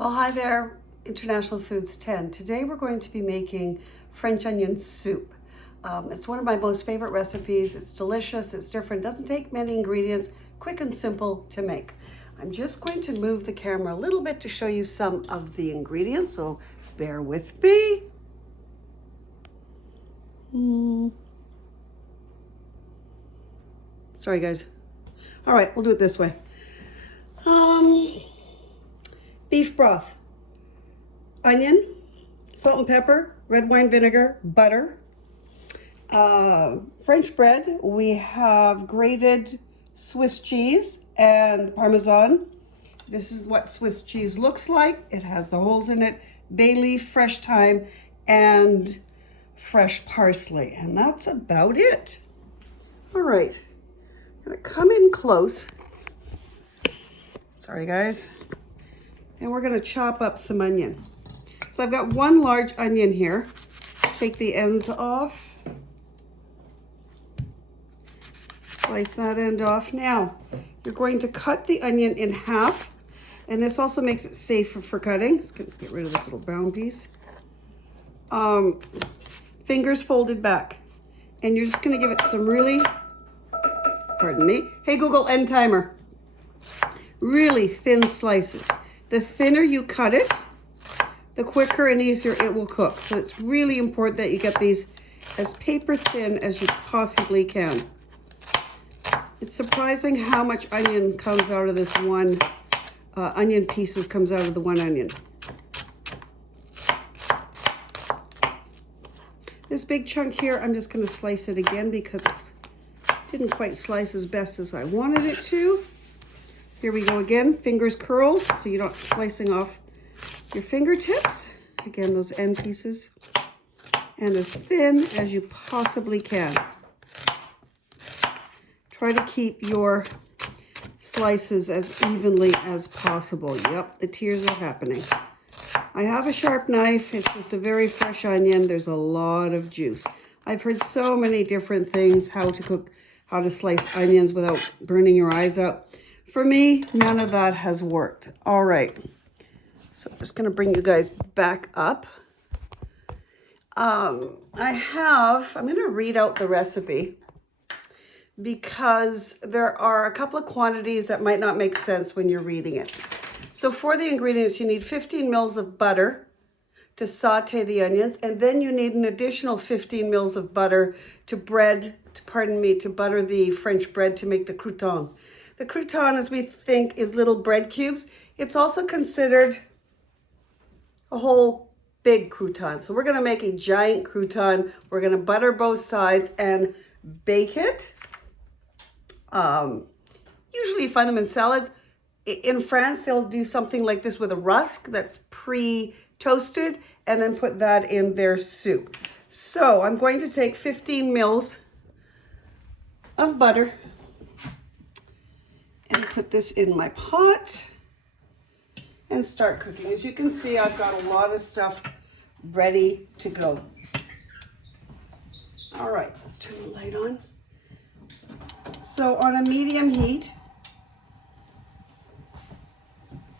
Well, hi there, International Foods 10. Today we're going to be making French onion soup. It's one of my most favorite recipes. It's delicious, it's different, doesn't take many ingredients, quick and simple to make. I'm just going to move the camera a little bit to show you some of the ingredients, so bear with me. Sorry guys. All right, we'll do it this way. Beef broth, onion, salt and pepper, red wine vinegar, butter, French bread. We have grated Swiss cheese and Parmesan. This is what Swiss cheese looks like. It has the holes in it, bay leaf, fresh thyme, and fresh parsley. And that's about it. All right, I'm gonna come in close. Sorry guys. And we're gonna chop up some onion. So I've got one large onion here. Take the ends off. Slice that end off. Now, you're going to cut the onion in half, and this also makes it safer for cutting. Just gonna get rid of this little brown piece. Fingers folded back. And you're just gonna give it some really, pardon me, hey Google, end timer. Really thin slices. The thinner you cut it, the quicker and easier it will cook. So it's really important that you get these as paper thin as you possibly can. It's surprising how much onion comes out of this one, onion pieces comes out of the one onion. This big chunk here, I'm just gonna slice it again because it didn't quite slice as best as I wanted it to. Here we go again, fingers curled, so you're not slicing off your fingertips. Again, those end pieces. And as thin as you possibly can. Try to keep your slices as evenly as possible. Yep, the tears are happening. I have a sharp knife. It's just a very fresh onion. There's a lot of juice. I've heard so many different things, how to cook, how to slice onions without burning your eyes out. For me, none of that has worked. All right, so I'm just gonna bring you guys back up. I'm gonna read out the recipe because there are a couple of quantities that might not make sense when you're reading it. So for the ingredients, you need 15 mils of butter to saute the onions, and then you need an additional 15 mils of butter to butter the French bread to make the crouton. The crouton, as we think, is little bread cubes. It's also considered a whole big crouton. So we're gonna make a giant crouton. We're gonna butter both sides and bake it. Usually you find them in salads. In France, they'll do something like this with a rusk that's pre-toasted and then put that in their soup. So I'm going to take 15 mils of butter and put this in my pot and start cooking. As you can see, I've got a lot of stuff ready to go. All right, let's turn the light on. So on a medium heat,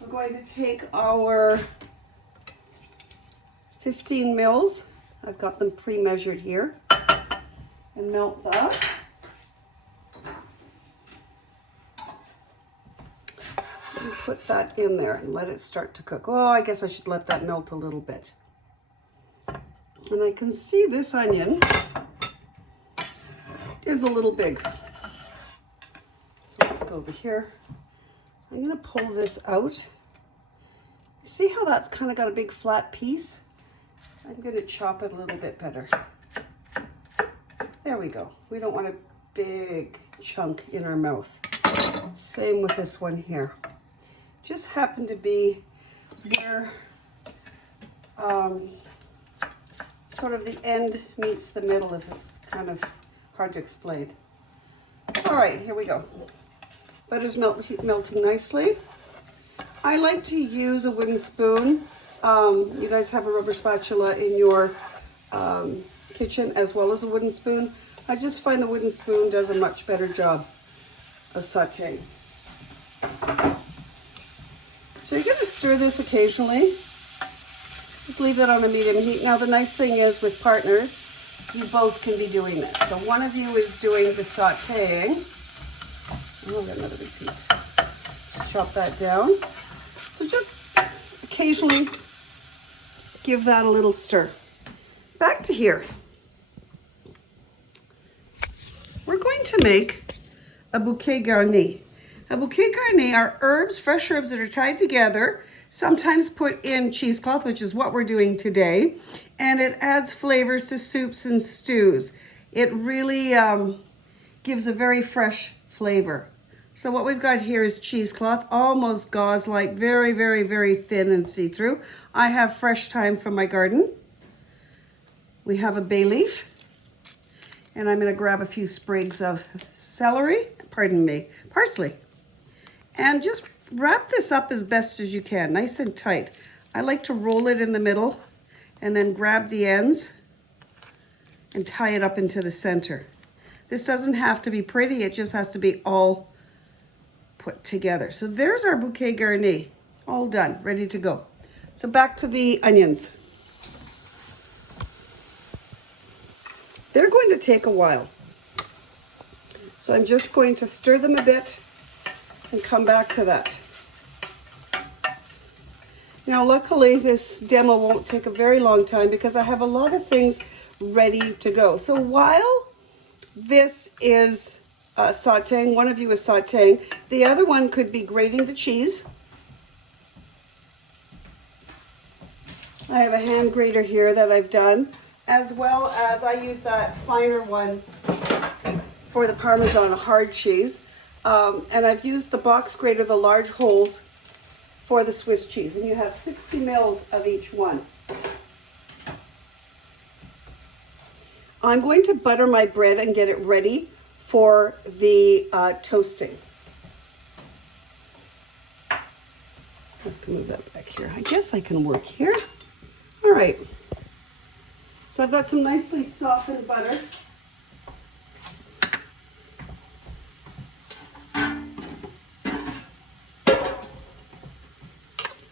we're going to take our 15 mils. I've got them pre-measured here, and melt that. And put that in there and let it start to cook. Oh, I guess I should let that melt a little bit. And I can see this onion is a little big. So let's go over here. I'm gonna pull this out. See how that's kind of got a big flat piece? I'm gonna chop it a little bit better. There we go. We don't want a big chunk in our mouth. Same with this one here. Just happened to be where sort of the end meets the middle of this. Kind of hard to explain. All right, here we go. Butter's melting nicely. I like to use a wooden spoon. You guys have a rubber spatula in your kitchen as well as a wooden spoon. I just find the wooden spoon does a much better job of sauteing. So you're going to stir this occasionally. Just leave it on a medium heat. Now the nice thing is with partners, you both can be doing this. So one of you is doing the sauteing. Oh, I've got another big piece. Just chop that down. So just occasionally give that a little stir. Back to here. We're going to make a bouquet garni. A bouquet garni are herbs, fresh herbs that are tied together, sometimes put in cheesecloth, which is what we're doing today, and it adds flavors to soups and stews. It really gives a very fresh flavor. So what we've got here is cheesecloth, almost gauze-like, very, very, very thin and see-through. I have fresh thyme from my garden. We have a bay leaf, and I'm going to grab a few sprigs of parsley. And just wrap this up as best as you can, nice and tight. I like to roll it in the middle and then grab the ends and tie it up into the center. This doesn't have to be pretty, it just has to be all put together. So there's our bouquet garni, all done, ready to go. So back to the onions. They're going to take a while. So I'm just going to stir them a bit and come back to that. Now, luckily, this demo won't take a very long time because I have a lot of things ready to go. So while this is sauteing, one of you is sauteing, the other one could be grating the cheese. I have a hand grater here that I've done, as well as I use that finer one for the Parmesan hard cheese. And I've used the box grater, the large holes, for the Swiss cheese. And you have 60 mils of each one. I'm going to butter my bread and get it ready for the toasting. Let's move that back here. I guess I can work here. All right. So I've got some nicely softened butter.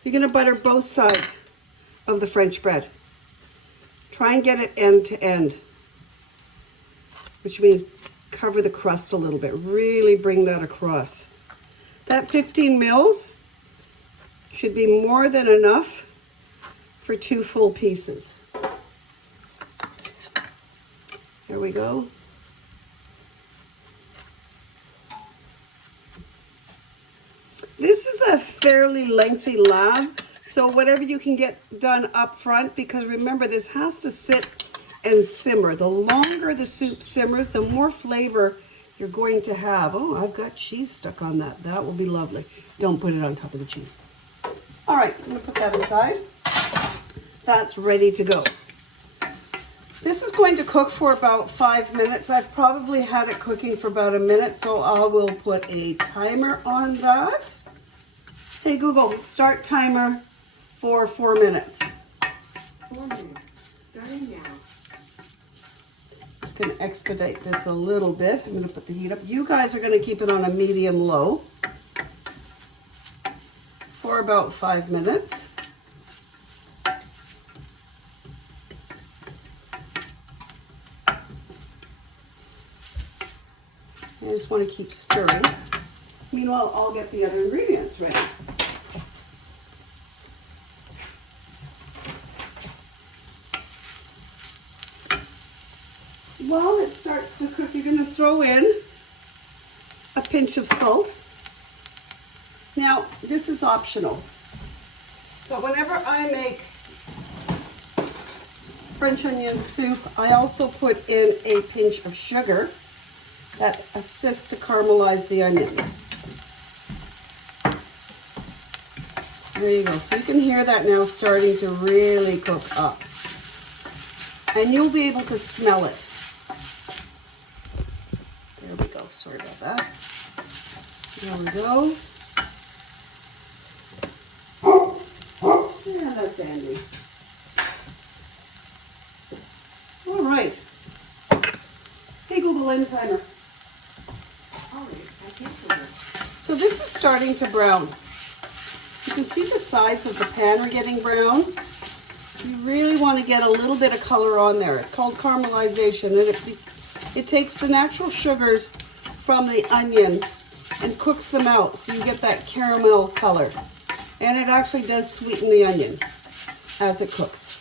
You're going to butter both sides of the French bread. Try and get it end to end, which means cover the crust a little bit. Really bring that across. That 15 mils should be more than enough for 2 full pieces. There we go. This is a fairly lengthy lab, so whatever you can get done up front, because remember, this has to sit and simmer. The longer the soup simmers, the more flavor you're going to have. Oh, I've got cheese stuck on that. That will be lovely. Don't put it on top of the cheese. All right, I'm going to put that aside. That's ready to go. This is going to cook for about 5 minutes. I've probably had it cooking for about a minute, so I will put a timer on that. Hey Google, start timer for 4 minutes. 4 minutes, starting now. Just going to expedite this a little bit. I'm going to put the heat up. You guys are going to keep it on a medium-low for about 5 minutes. I just want to keep stirring. Meanwhile, I'll get the other ingredients ready. While it starts to cook, you're going to throw in a pinch of salt. Now, this is optional, but whenever I make French onion soup, I also put in a pinch of sugar that assists to caramelize the onions. There you go. So you can hear that now starting to really cook up. And you'll be able to smell it. There we go. Sorry about that. There we go. Yeah, that's handy. All right. Hey Google, end timer. Oh, I can't do it. So this is starting to brown. You can see the sides of the pan are getting brown. You really want to get a little bit of color on there. It's called caramelization, and it takes the natural sugars from the onion and cooks them out so you get that caramel color. And it actually does sweeten the onion as it cooks.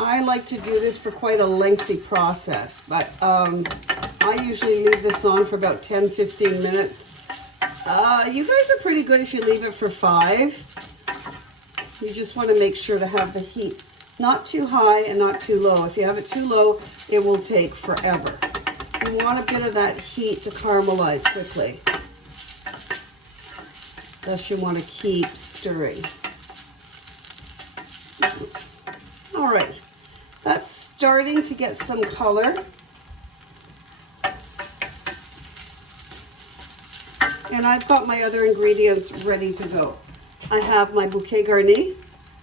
I like to do this for quite a lengthy process, but I usually leave this on for about 10-15 minutes. You guys are pretty good if you leave it for 5. You just want to make sure to have the heat not too high and not too low. If you have it too low, it will take forever. You want a bit of that heat to caramelize quickly. Thus you want to keep stirring. All right, that's starting to get some color. And I've got my other ingredients ready to go. I have my bouquet garni,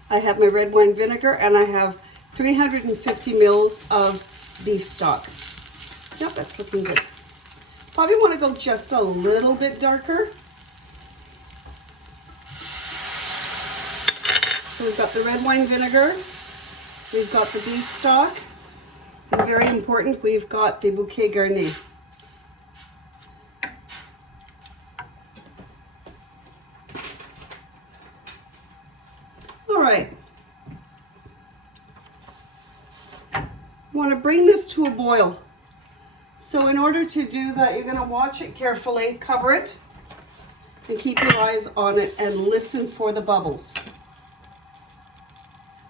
I have my red wine vinegar, and I have 350 mils of beef stock. Yep, that's looking good. Probably want to go just a little bit darker. So we've got the red wine vinegar, we've got the beef stock, and very important, we've got the bouquet garni. All right. Want to bring this to a boil. So in order to do that, you're going to watch it carefully, cover it, and keep your eyes on it and listen for the bubbles.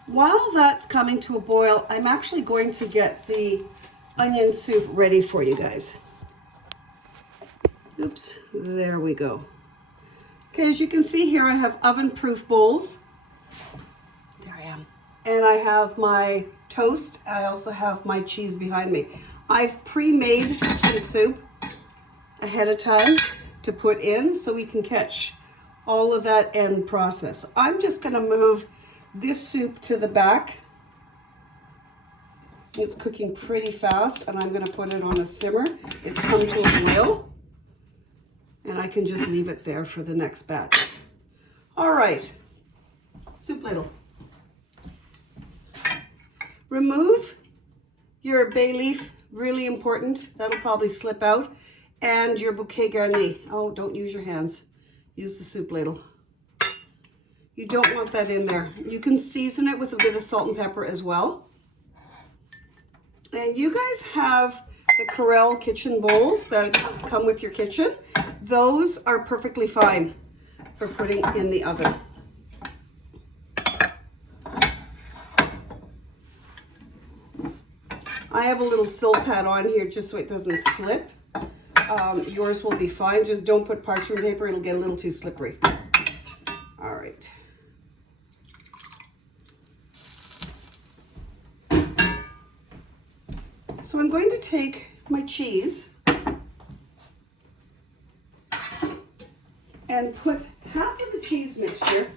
While that's coming to a boil, I'm actually going to get the onion soup ready for you guys. Oops, there we go. Okay, as you can see here, I have oven-proof bowls. There I am. And I have my toast. I also have my cheese behind me. I've pre-made some soup ahead of time to put in so we can catch all of that end process. I'm just going to move this soup to the back. It's cooking pretty fast, and I'm going to put it on a simmer. It's come to a boil, and I can just leave it there for the next batch. All right, soup ladle. Remove your bay leaf, really important. That'll probably slip out. And your bouquet garni. Oh, don't use your hands. Use the soup ladle. You don't want that in there. You can season it with a bit of salt and pepper as well. And you guys have the Corelle kitchen bowls that come with your kitchen. Those are perfectly fine for putting in the oven. I have a little sill pad on here just so it doesn't slip. Yours will be fine. Just don't put parchment paper. It'll get a little too slippery. All right. So I'm going to take my cheese and put half of the cheese mixture.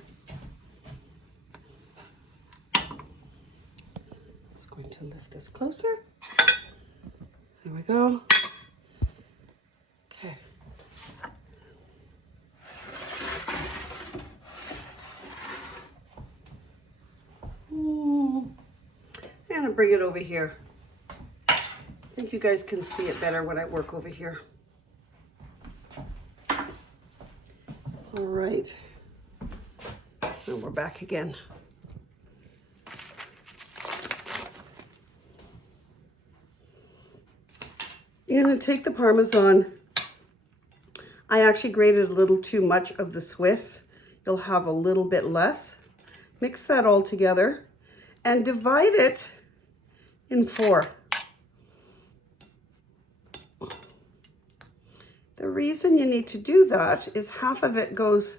It's going to lift this closer. There we go. Okay. And I'll bring it over here. I think you guys can see it better when I work over here. All right. And we're back again. You're going to take the Parmesan. I actually grated a little too much of the Swiss. You'll have a little bit less. Mix that all together and divide it in 4. The reason you need to do that is half of it goes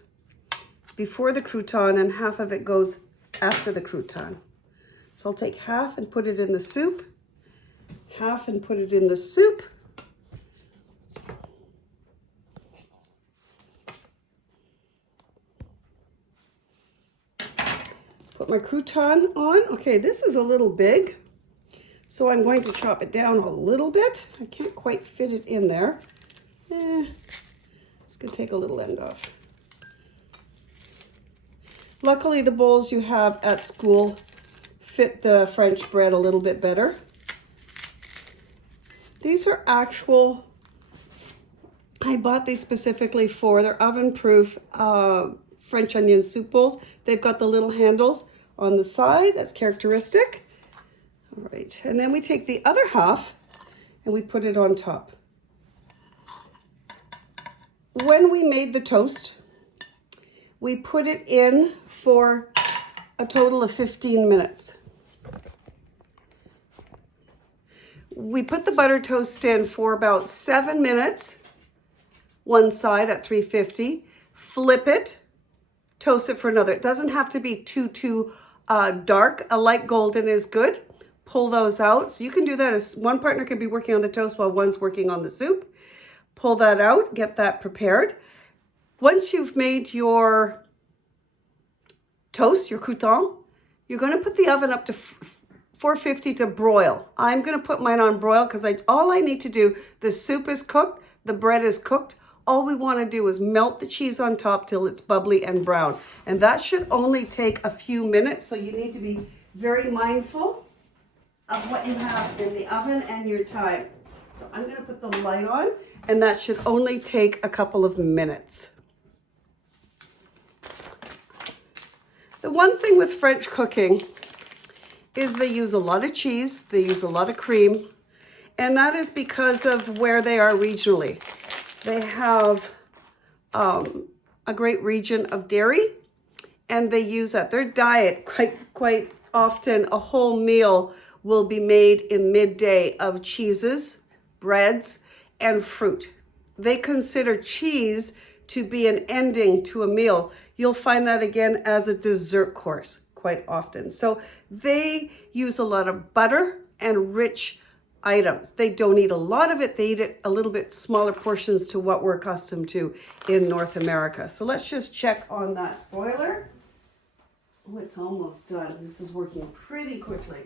before the crouton and half of it goes after the crouton. So I'll take half and put it in the soup, half and put it in the soup. Put my crouton on. Okay, this is a little big, so I'm going to chop it down a little bit. I can't quite fit it in there. Just gonna take a little end off. Luckily, the bowls you have at school fit the French bread a little bit better. These are actual, I bought these specifically for their oven-proof French onion soup bowls. They've got the little handles on the side, that's characteristic. All right, and then we take the other half and we put it on top. When we made the toast, we put it in for a total of 15 minutes. We put the butter toast in for about 7 minutes, one side at 350, flip it, toast it for another. It doesn't have to be too dark. A light golden is good. Pull those out. So you can do that as one partner could be working on the toast while one's working on the soup. Pull that out, get that prepared. Once you've made your toast, your crouton, you're going to put the oven up to 450 to broil. I'm going to put mine on broil because all I need to do, the soup is cooked, the bread is cooked. All we want to do is melt the cheese on top till it's bubbly and brown. And that should only take a few minutes, so you need to be very mindful of what you have in the oven and your time. So I'm going to put the light on, and that should only take a couple of minutes. The one thing with French cooking is they use a lot of cheese, they use a lot of cream, and that is because of where they are regionally. They have a great region of dairy, and they use that. Their diet, quite often, a whole meal will be made in midday of cheeses, breads, and fruit. They consider cheese to be an ending to a meal. You'll find that again as a dessert course quite often. So they use a lot of butter and rich items. They don't eat a lot of it. They eat it a little bit smaller portions to what we're accustomed to in North America. So let's just check on that boiler. Oh, it's almost done. This is working pretty quickly.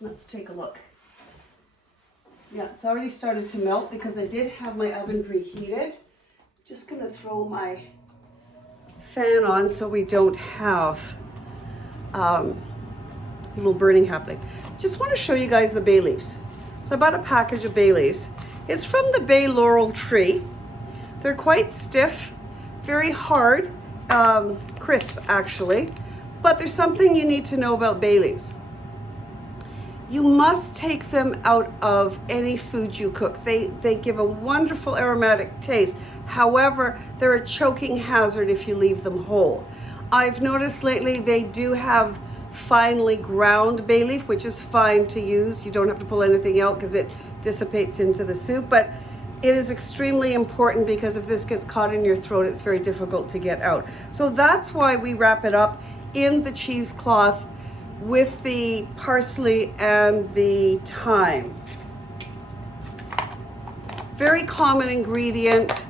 Let's take a look. Yeah, it's already started to melt because I did have my oven preheated. Just gonna throw my fan on so we don't have little burning happening. Just want to show you guys the bay leaves. So I bought a package of bay leaves. It's from the bay laurel tree. They're quite stiff, very hard, crisp actually, but there's something you need to know about bay leaves. You must take them out of any food you cook. They give a wonderful aromatic taste. However, they're a choking hazard if you leave them whole. I've noticed lately they do have finely ground bay leaf, which is fine to use. You don't have to pull anything out because it dissipates into the soup, but it is extremely important because if this gets caught in your throat, it's very difficult to get out. So that's why we wrap it up in the cheesecloth with the parsley and the thyme. Very common ingredient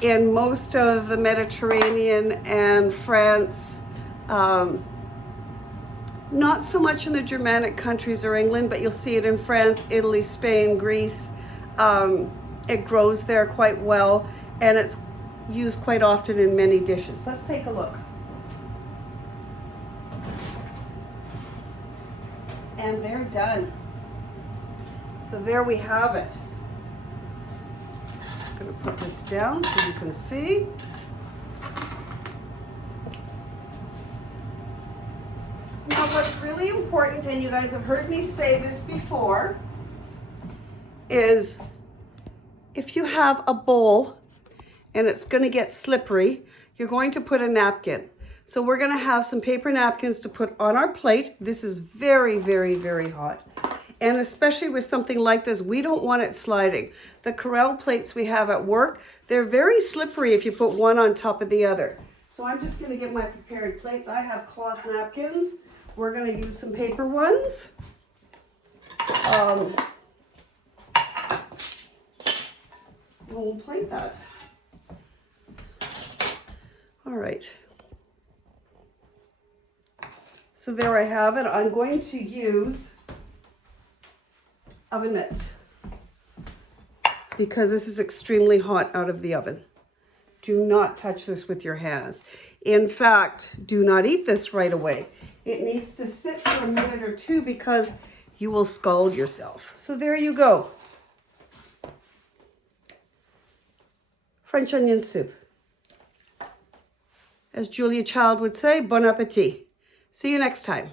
in most of the Mediterranean and France. Not so much in the Germanic countries or England, but you'll see it in France, Italy, Spain, Greece. It grows there quite well, and it's used quite often in many dishes. Let's take a look. And they're done. So there we have it. Just gonna put this down so you can see. Now what's really important, and you guys have heard me say this before, is if you have a bowl and it's gonna get slippery, you're going to put a napkin. So we're gonna have some paper napkins to put on our plate. This is very, very, very hot. And especially with something like this, we don't want it sliding. The Corelle plates we have at work, they're very slippery if you put one on top of the other. So I'm just gonna get my prepared plates. I have cloth napkins. We're gonna use some paper ones. And we'll plate that. All right. So there I have it. I'm going to use oven mitts because this is extremely hot out of the oven. Do not touch this with your hands. In fact, do not eat this right away. It needs to sit for a minute or two because you will scald yourself. So there you go. French onion soup. As Julia Child would say, bon appetit. See you next time.